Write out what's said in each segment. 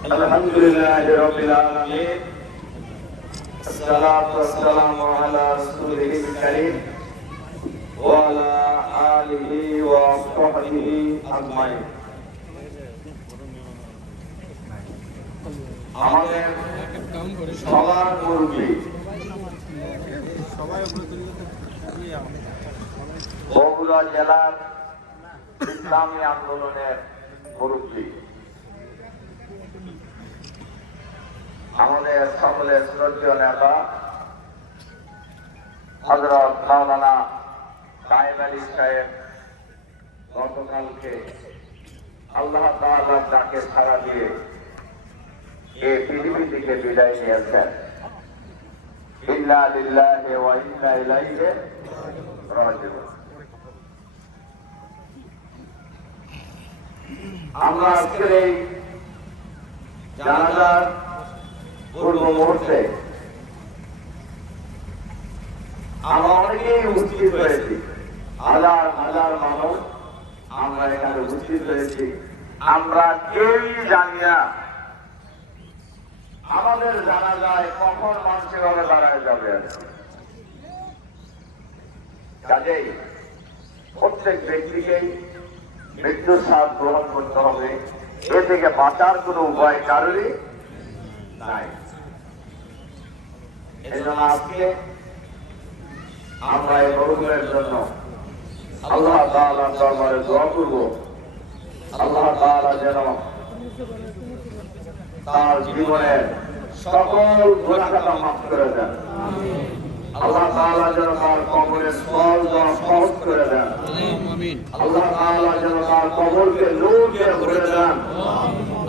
الحمد لله رب العالمين الصلاة والسلام على رسوله الكريم وعلى آله وصحبه أجمعين আমাদের সবার মুরব্বী বগুড়া জেলার ইসলামী আন্দোলনের মুরব্বী সকলের শ্রদ্ধীয় নেতা হজরত মাওলানা সাহেব আলী সাহেব, গতকালকে আল্লাহ তাআলার ডাকে দিয়ে এই পৃথিবী থেকে বিদায় নিয়েছেন। আমরা আজকের এই জানাজার পূর্ব মুহূর্তে আমরা অনেকেই উপস্থিত হয়েছি। হাজার হাজার মানুষ আমরা এখানে উপস্থিত হয়েছি। আমরা কেউই জানি না আমাদের জানা যায় কখন মানসিকভাবে দাঁড়ায় যাবে। কাজেই প্রত্যেক ব্যক্তিকেই মৃত্যুর স্বাদ গ্রহণ করতে হবে। এ থেকে বাঁচার কোনো উপায় কারোরই নাই। আজকে আমরা এই মরুমের জন্য আল্লাহ তাআলার দরবারে দোয়া করব। আল্লাহ তাআলা যেন তার জীবনের সকল গুণাখাতা মাফ করে দেন। আল্লাহ তাআলা যেন তার কবরের স্থল সহজ করে দেন। আল্লাহ তাআলা যেন তার কবরকে নূর দিয়ে ভরে দেন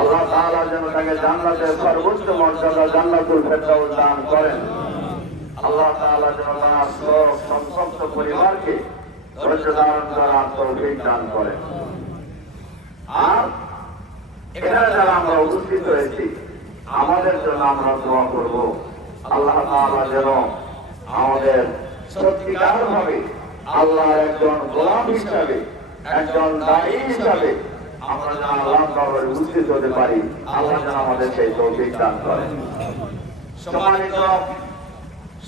আল্লাহ তাআলা যেন তাকে জান্নাতের সর্বোচ্চ মর্যাদা জান্নাতুল ফেরদাউস দান করেন। আল্লাহ তাআলা যেন পরিবারকে করার তৌফিক দান করেন। আর এখানে যারা আমরা উপস্থিত হয়েছি, আমাদের জন্য আমরা দোয়া করব। আল্লাহ তাআলা যেন আমাদের সত্যিকার ভাবে আল্লাহর একজন গোলাম হিসাবে, একজন দায়ী হিসাবে আমরা যেন আল্লাহ দরবারে উপস্থিত হতে পারি, আল্লাহ যেন আমাদের সেই তৌফিক দান করেন। সম্মানিত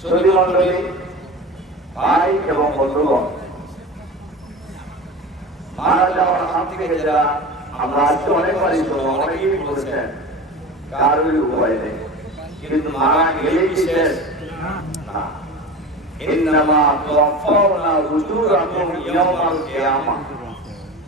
সুধী মন্ডলী ভাই এবং বন্ধুগণ মারা যাওয়ার হাত থেকে যারা আমরা আজকে অনেকবারই অনেকেই বলছেন, কারোরই উপায় নেই। কিন্তু মারা গেলেই শেষ? ইন্নামা তুওয়াফাউনা উজুরাকুম ইয়াওমাল কিয়ামা।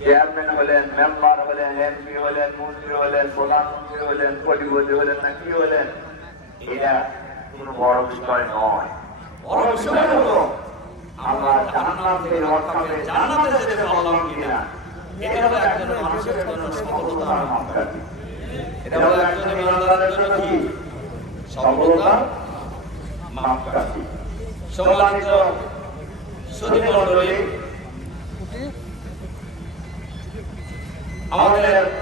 চেয়ারম্যান হলেন মেম্বার হলেন এমপি হলেন মন্ত্রী হলেন প্রধানমন্ত্রী হলেন কোটিপতি হলেন না কি হলেন? এটা কোনো বড় বিষয় নয়। বড় বিষয় হলো আমরা জান্নাত থেকে রক্ষা পেয়ে যেতে পারলাম কিনা এটা হলো একজন মানুষের জন্য সফলতার মাপকাঠি এটা হলো একজন ইমানদারের জন্য কি? সফলতার মাপকাঠি সম্মানিত সুধী মণ্ডলী আমাদের